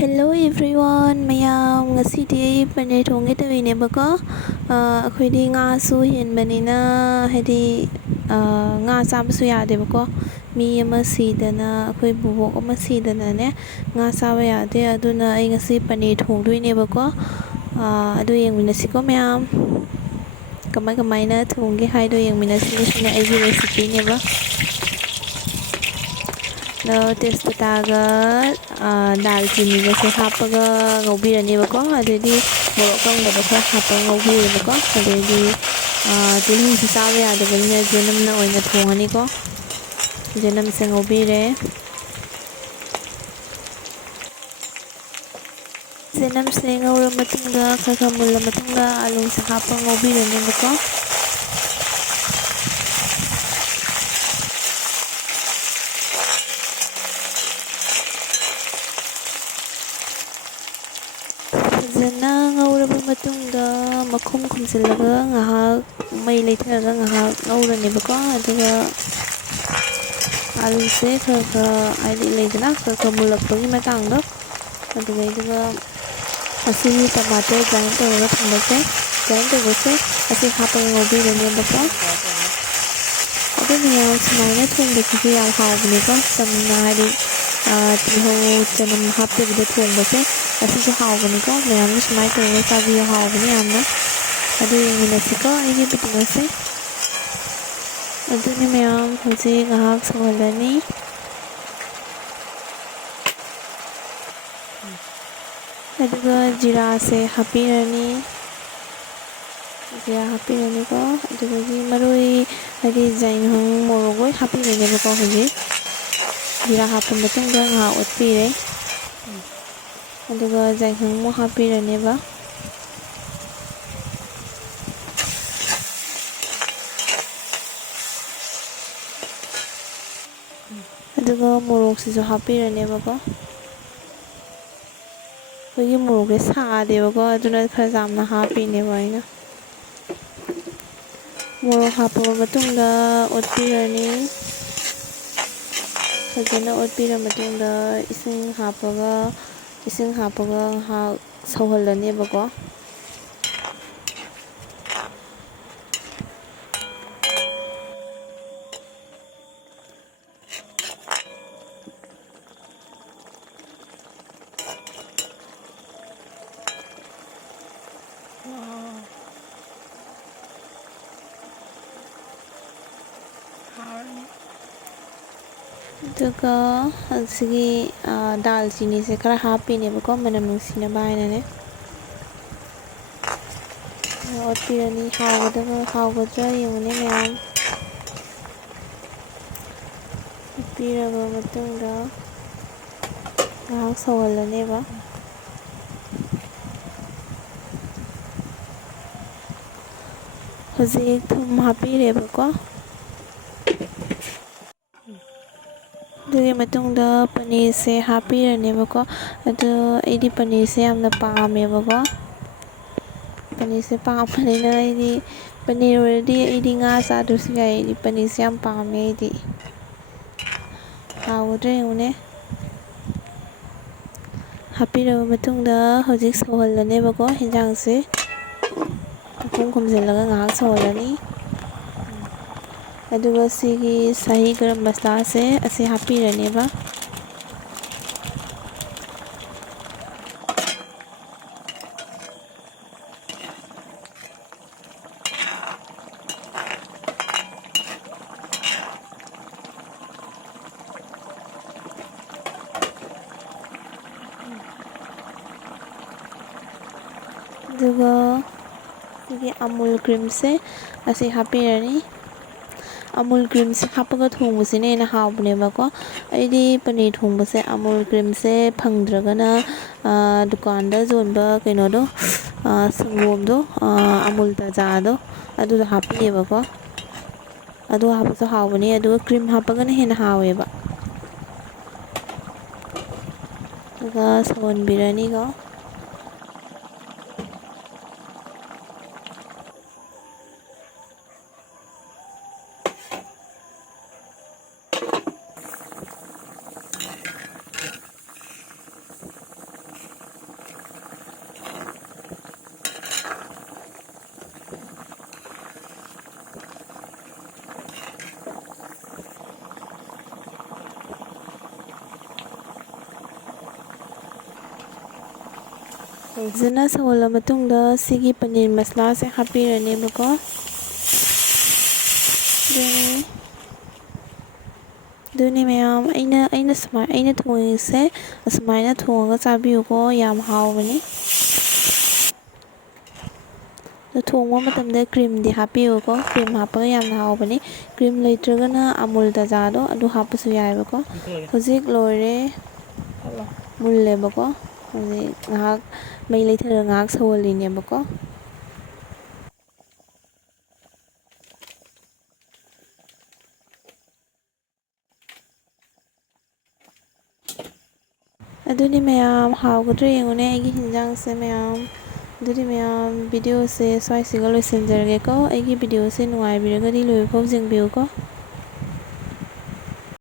Hello everyone mayam ngasidi paneer thongge tawinebako akhoi nga su henbanina hadi nga chabasu yadebako mi ama sidana akhoi bubok ama sidana ne nga chaba yade aduna ai ngasi paneer thongdoinebako adu yengminasiko mayam kamai na thongge haido yengminasi sina aigi recipe neba no testataga दालचीनी से हापगा ngौबीरनेबको अदेदी मोरok kangdaba khara hapa ngौबीरेबको अदेदी तिलहन से चाबा यादबनिना जेनमना ओइना थोंगनिको जेनम से ngौबीरे जेनम से ngौरा matungda khara mulla matungda आलू से hapa ngौबीरनेबको fazana ngauraba matungda makhum khumsilaga ngahak mai leitharaga ngahak ngauranebako aduga alu se khara aidi leidana khara mulakpagi matangda aduga asini tomato grind tawraga thambase grind tawbase asi hapaga ngaubiranebako adu miyam sumaina thongbasisu yam hawbaneko samna haidi tilhau chanam haptebida thongbase asisu hawbaneko miyamni sumai tawraga chabiyo hawbani yamna adu yengminasiko aigi bitinase aduni miyam hojik ngahak sawhalani aduga jira se hapirani jira hapiraniko adugagi maroi hadi jainhang morogoi hapiranebako hojik jira hapa matungda ngahak otpire aduga jainhang mo hapiraneba aduga morok sisu hapiranebako koigi morok se saadebako aduna khara jamna hapineba aina morok hapaba matungda otpirani fazana otpira matungda ising hapaga ngahak sawhallanebako aduga asigi दालचीनी से खरा हापिनेबको manam nungsinaba hainane otpirani hawgadra yengmune mayam otpiraba matungda ngahak sawhallaneba hojik thum hapirebako adugi matungda paneer se hapiranebako adu aidi paneer se yamna paamebako paneer se paamanina aidi paneer oradi aidi nga chadrusu yai aidi paneer se yam paame aidi hawgadra yengmune hapiraba matungda hojik sawhallanebako hinjang se makhum khumjillaga ngahak sawhallani aduga sigi sahi garam masala se asi hapiraneba aduga sigi amul cream se asi hapirani amul cream se hapaga thongbasine na hawbanebako aidi paneer thongbase amul cream se phangdragana dukanda jonba kainodo sangomdo amul tajado adu hapinebako adu hapasu hawbani adu cream hapagana hena haweba aduga sawonbirani ko ꯐꯖꯅ ꯁꯧꯍꯜꯂ ꯃꯇꯨꯡꯗ ꯁꯤꯒꯤ ꯄꯅꯤꯔ ꯃꯁꯂꯥꯁꯦ ꯍꯥꯞꯄꯤꯔꯅꯦꯕꯀꯣ. ꯑꯗꯨꯅꯤ ꯃꯌꯥꯝ ꯑꯩꯅ ꯊꯣꯡꯉꯤꯁꯦ ꯑꯁꯨꯃꯥꯏꯅ ꯊꯣꯡꯉꯒ ꯆꯥꯕꯤꯌꯨꯀꯣ, ꯌꯥꯝ ꯍꯥꯎꯕꯅꯤ. ꯑꯗꯣ ꯊꯣꯡꯕ ꯃꯇꯝꯗ ꯀ꯭ꯔꯤꯝꯗꯤ ꯍꯥꯞꯄꯤꯌꯨꯀꯣ, ꯀ꯭ꯔꯤꯝ ꯍꯥꯞꯄꯒ ꯌꯥꯝꯅ ꯍꯥꯎꯕꯅꯤ. ꯀ꯭ꯔꯤꯝ ꯂꯩꯇ꯭ꯔꯒꯅ ꯑꯃꯨꯜ ꯇꯥꯖꯥꯗꯣ ꯑꯗꯨ ꯍꯥꯞꯄꯁꯨ ꯌꯥꯏꯑꯕꯀꯣ. ꯍꯧꯖꯤꯛ ꯂꯣꯏꯔꯦ, ꯃꯨꯜꯂꯦꯕꯀꯣ. ꯍꯧꯖꯤꯛ ꯉꯥꯏꯍꯥꯛ ꯃꯩ ꯂꯩꯊꯔꯒ ꯉꯥꯏꯍꯥꯛ ꯁꯧꯍꯜꯂꯤꯅꯦꯕꯀꯣ. ꯑꯗꯨꯅꯤ ꯃꯌꯥꯝ ꯍꯥꯎꯒꯗ꯭ꯔꯥ ꯌꯦꯡꯉꯨꯅꯦ ꯑꯩꯒꯤ ꯍꯤꯟꯖꯥꯡꯁꯦ ꯃꯌꯥꯝ. ꯑꯗꯨꯗꯤ ꯃꯌꯥꯝ ꯚꯤꯗꯤꯑꯣꯁꯦ ꯁ꯭ꯋꯥꯏꯁꯤꯒ ꯂꯣꯏꯁꯤꯟꯖꯔꯒꯦꯀꯣ. ꯑꯩꯒꯤ ꯚꯤꯗꯤꯑꯣꯁꯦ ꯅꯨꯡꯉꯥꯏꯕꯤꯔꯒꯗꯤ ꯂꯣꯏꯕ ꯐꯥꯎ ꯌꯦꯡꯕꯤꯌꯨꯀꯣ.